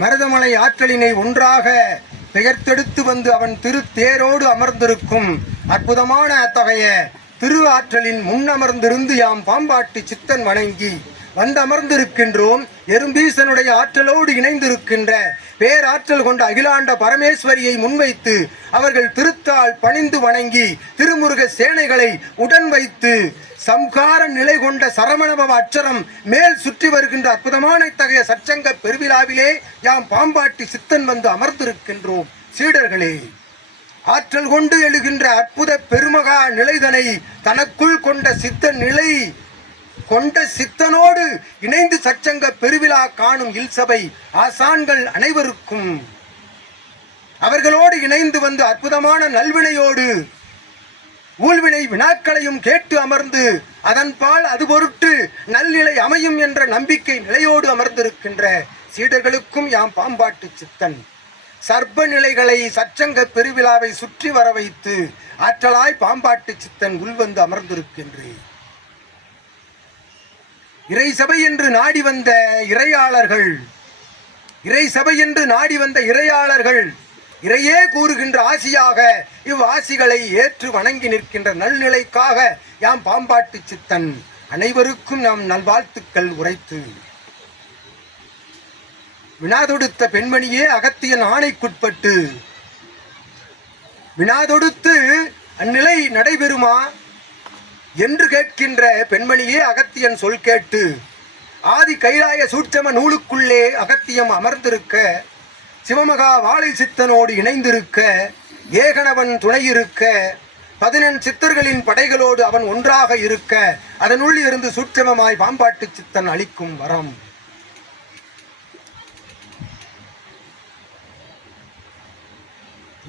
மருதமலை ஆற்றலினை ஒன்றாக பெயர்த்தெடுத்து வந்து அவன் திருத்தேரோடு அமர்ந்திருக்கும் அற்புதமான அத்தகைய திரு ஆற்றலின் முன்னமர்ந்திருந்து யாம் பாம்பாட்டி சித்தன் வணங்கி வந்தமர்ந்திருக்கின்றோம். எறும்பீசனுடைய ஆற்றலோடு இணைந்திருக்கின்ற பேராற்றல் கொண்ட அகிலாண்ட பரமேஸ்வரியை முன்வைத்து அவர்கள் திருத்தால் பணிந்து வணங்கி திருமுருக சேனைகளை உடன் வைத்து சம்கார நிலை கொண்ட சரமணபவ அச்சரம் மேல் சுற்றி வருகின்ற அற்புதமான இத்தகைய சச்சங்க பெருவிழாவிலே யாம் பாம்பாட்டி சித்தன் வந்து அமர்ந்திருக்கின்றோம். சீடர்களே, ஆற்றல் கொண்டு எழுகின்ற அற்புத பெருமகா நிலைதனை தனக்குள் கொண்ட சித்த நிலை கொண்ட சித்தனோடு இணைந்து சச்சங்க பெருவிழா காணும் இல்சபை ஆசான்கள் அனைவருக்கும் அவர்களோடு இணைந்து வந்து அற்புதமான நல்வினையோடு ஊழ்வினை வினாக்களையும் கேட்டு அமர்ந்து அதன்பால் அது பொருட்டு நல்நிலை அமையும் என்ற நம்பிக்கை நிலையோடு அமர்ந்திருக்கின்ற சீடர்களுக்கும் யாம் பாம்பாட்டி சித்தன் சர்ப்ப நிலைகளை சச்சங்க பெருவிழாவை சுற்றி வர வைத்து ஆற்றலாய் பாம்பாட்டி சித்தன் உள்வந்து அமர்ந்திருக்கின்றேன். இறை சபை என்று நாடி வந்த இறையாளர்கள் இறையே கூறுகின்ற ஆசியாக இவ்வாசிகளை ஏற்று வணங்கி நிற்கின்ற நல்நிலைக்காக யாம் பாம்பாட்டி சித்தன் அனைவருக்கும் நாம் நல்வாழ்த்துக்கள் உரைத்து வினாதொடுத்த பெண்மணியே அகத்தியன் ஆணைக்குட்பட்டு வினாதொடுத்து அந்நிலை நடைபெறுமா என்று கேட்கின்ற பெண்மணியே அகத்தியன் சொல் கேட்டு ஆதி கைலாய சூட்சம நூலுக்குள்ளே அகத்தியம் அமர்ந்திருக்க சிவமகா வாழை சித்தனோடு இணைந்திருக்க ஏகனவன் துணையிருக்க 14 சித்தர்களின் படைகளோடு அவன் ஒன்றாக இருக்க அதனுள் இருந்து சூட்சமமாய் பாம்பாட்டி சித்தன் அளிக்கும் வரம்.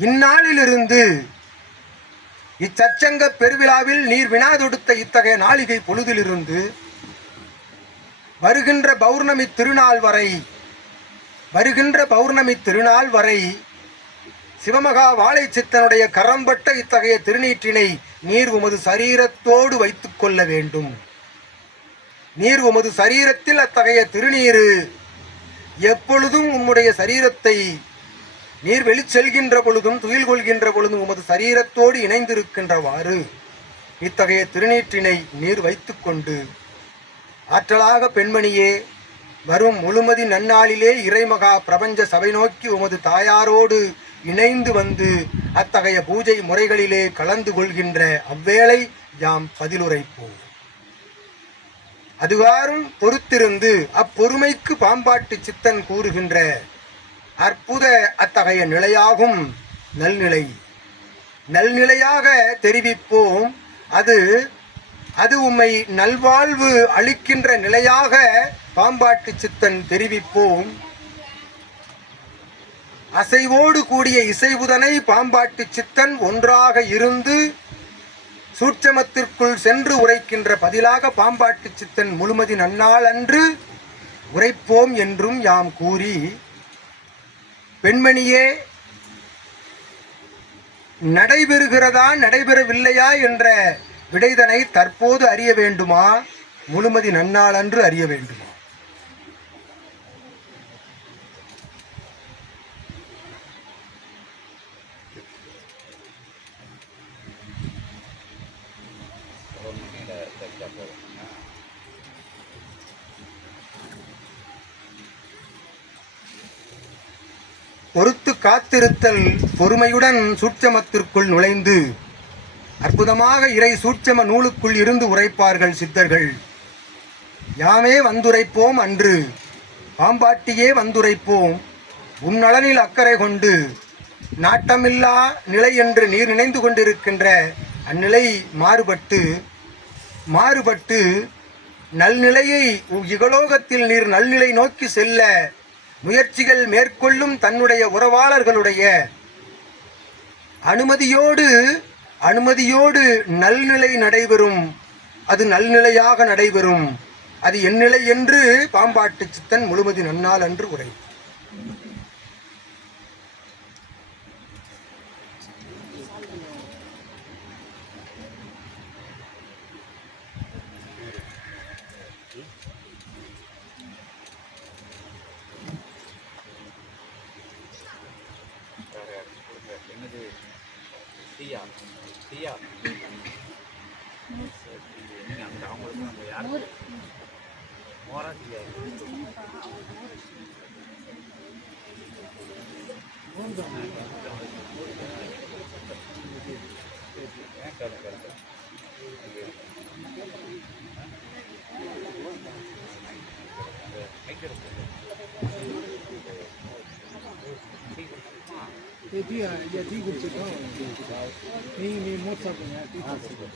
இந்நாளிலிருந்து இச்சச்சங்க பெருவிழாவில் நீர் வினாதொடுத்த இத்தகைய நாளிகை பொழுதிலிருந்து வருகின்ற பௌர்ணமி திருநாள் வரை சிவமகா வாழை சித்தனுடைய கரம்பட்ட இத்தகைய திருநீற்றினை நீர் உமது சரீரத்தோடு வைத்துக் கொள்ள வேண்டும். நீர் உமது சரீரத்தில் அத்தகைய திருநீரு எப்பொழுதும் உம்முடைய சரீரத்தை நீர் வெளிச்செல்கின்ற பொழுதும் துயில் கொள்கின்ற பொழுதும் உமது சரீரத்தோடு இணைந்திருக்கின்றவாறு இத்தகைய திருநீற்றினை நீர் வைத்துக்கொண்டு ஆற்றலாக பெண்மணியே வரும் முழுமதி நன்னாளிலே இறைமகா பிரபஞ்ச சபை நோக்கி உமது தாயாரோடு இணைந்து வந்து அத்தகைய பூஜை முறைகளிலே கலந்து கொள்கின்ற அவ்வேளை யாம் பதிலுரைப்போம். அதுவாரும் பொறுத்திருந்து அப்பொறுமைக்கு பாம்பாட்டி சித்தன் கூறுகின்ற அற்புத அத்தகைய நிலையாகும் நல்நிலையாக தெரிவிப்போம். அது உம்மை நல்வாழ்வு அளிக்கின்ற நிலையாக பாம்பாட்டி சித்தன் தெரிவிப்போம். அசைவோடு கூடிய இசைவுதனை பாம்பாட்டி சித்தன் ஒன்றாக இருந்து சூட்சமத்திற்குள் சென்று உரைக்கின்ற பதிலாக பாம்பாட்டி சித்தன் முழுமதி நன்னாள் அன்று உரைப்போம் என்றும் யாம் கூறி, பெண்மணியே நடைபெறுகிறதா நடைபெறவில்லையா என்ற விடைதனை தற்போது அறிய வேண்டுமா, முழுமதி நன்னாள் அன்று அறிய வேண்டுமா? பொறுத்து காத்திருத்தல் பொறுமையுடன் சூட்சமத்திற்குள் நுழைந்து அற்புதமாக இறை சூட்சம நூலுக்குள் இருந்து உரைப்பார்கள் சித்தர்கள். யாமே வந்துரைப்போம் அன்று பாம்பாட்டியே வந்துரைப்போம். உன்னலனில் அக்கறை கொண்டு நாட்டமில்லா நிலை என்று நீர் நினைந்து கொண்டிருக்கின்ற அந்நிலை மாறுபட்டு நல்நிலையை இகலோகத்தில் நீர் நல்நிலை நோக்கி செல்ல முயற்சிகள் மேற்கொள்ளும் தன்னுடைய உறவாளர்களுடைய அனுமதியோடு நல்நிலை நடைபெறும். அது நல்நிலையாக நடைபெறும். அது எந்நிலை என்று பாம்பாட்டி சித்தன் முழுமதி நன்னாள் அன்று உரை. டீ குடிச்சிருக்கோம். நீ மோட் சாப்பிடுங்க. டீ குடிச்சிருக்கோம்.